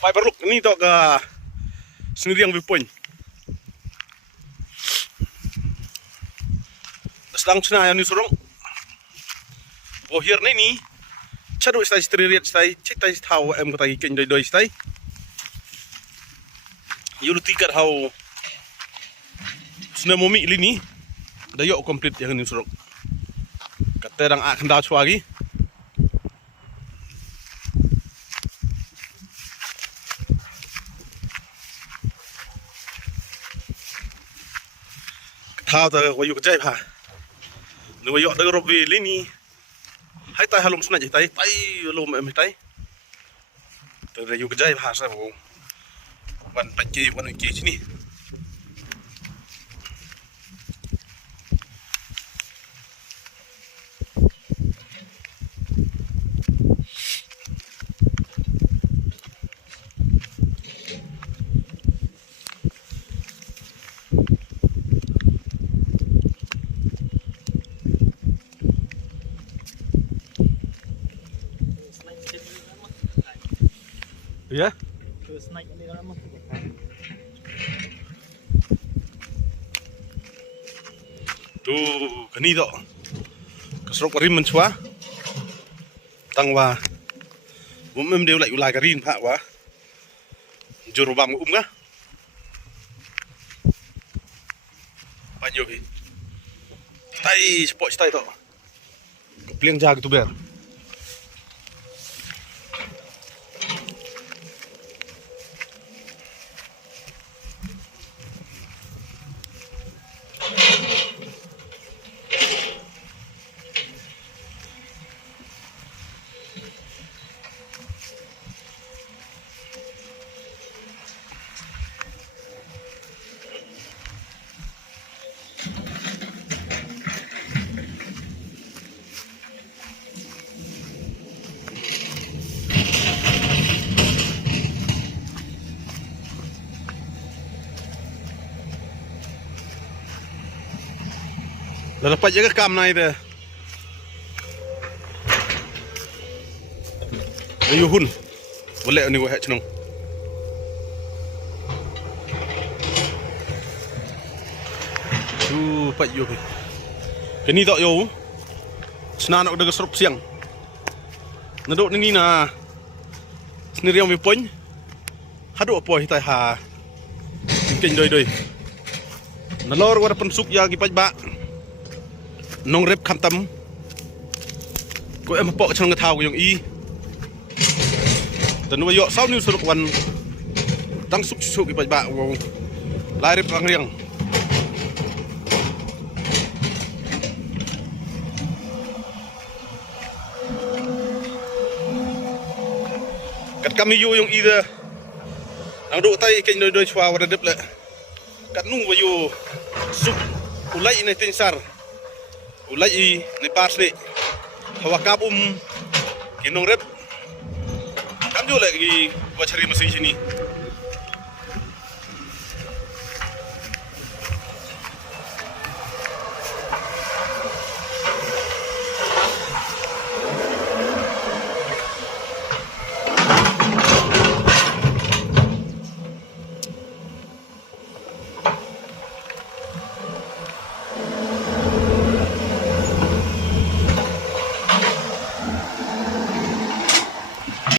Pai perluk ini tok ke Sniehriang viewpoint. Sdang shna yang ni surok. Oh here ni chadu stai stririt stai citai tahu kata ikan doi stai. Yulu tikat how shna momi lini dayok complete yang ni surok. Kata orang akan dah lagi. Thao tờ quay cái dây hả? Nếu mà dọn được rồi về lên đi, hãy tay halom sna tay tay lom em tay. Tờ đây cái dây hả sao?วันปัจจัยวันเกี่ยที่นี่ya tu kani to surok rim menchua tang wa mem deu lại ulai karin pha wa juru bang ga banyo hi tai sport tai to pliang ja gitu ber Là dapat je ke kam nai dia. Ayo hun. Boleh ni waheh Shnong. Tu pat yo. Kini tok yo. Shna nak dekat surok siang. Naduk ni na. Sniehriang viewpoint. Hadu apa hitai ha. Mungkin doi. Nalor war pensuk ya gi paj ba. Nong rep kham tam ko em pok chang thao ko yung i tan wa yo sau ni surok wan tang suk suk ki ba wo lai rep rang riang kat kami yu yung i de ang do tai ken doi chwa wa dep le kat nu wa yu suk ulai ni tin sar ulai ni pas ni hawa kabum kinong rep kam jo lagi buat cari mesin sini